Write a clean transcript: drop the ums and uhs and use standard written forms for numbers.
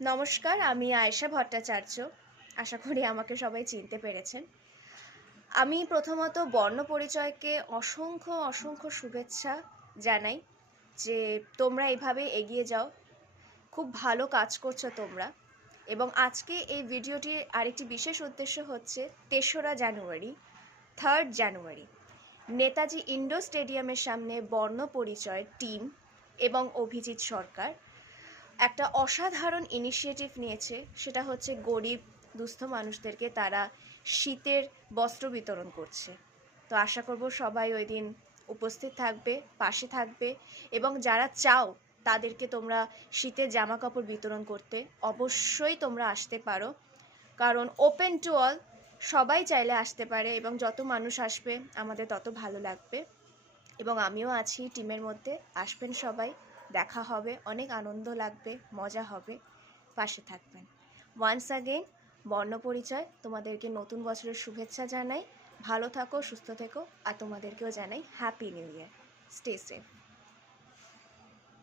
নমস্কার, আমি আয়েশা ভট্টাচার্য। আশা করি আমাকে সবাই চিনতে পেরেছেন। আমি প্রথমত বর্ণ পরিচয়কে অসংখ্য অসংখ্য শুভেচ্ছা জানাই যে তোমরা এভাবে এগিয়ে যাও। খুব ভালো কাজ করছো তোমরা। এবং আজকে এই ভিডিওটির আরেকটি বিশেষ উদ্দেশ্য হচ্ছে ৩রা জানুয়ারি, 3rd জানুয়ারি নেতাজি ইন্ডোর স্টেডিয়ামের সামনে বর্ণ পরিচয় টিম এবং অভিজিৎ সরকার একটা অসাধারণ ইনিশিয়েটিভ নিয়েছে। সেটা হচ্ছে গরিব দুস্থ মানুষদেরকে তারা শীতের বস্ত্র বিতরণ করছে। তো আশা করব সবাই ওই দিন উপস্থিত থাকবে, পাশে থাকবে, এবং যারা চাও তাদেরকে তোমরা শীতের জামা কাপড় বিতরণ করতে অবশ্যই তোমরা আসতে পারো, কারণ ওপেন টু অল, সবাই চাইলে আসতে পারে এবং যত মানুষ আসবে আমাদের তত ভালো লাগবে। এবং আমিও আছি টিমের মধ্যে, আসবেন সবাই, দেখা হবে, অনেক আনন্দ লাগবে, মজা হবে, পাশে থাকবেন। ওয়ান্স অ্যাগেইন বর্ণ পরিচয় তোমাদেরকে নতুন বছরের শুভেচ্ছা জানাই। ভালো থাকো, সুস্থ থেকো, আর তোমাদেরকেও জানাই happy new year. Stay safe.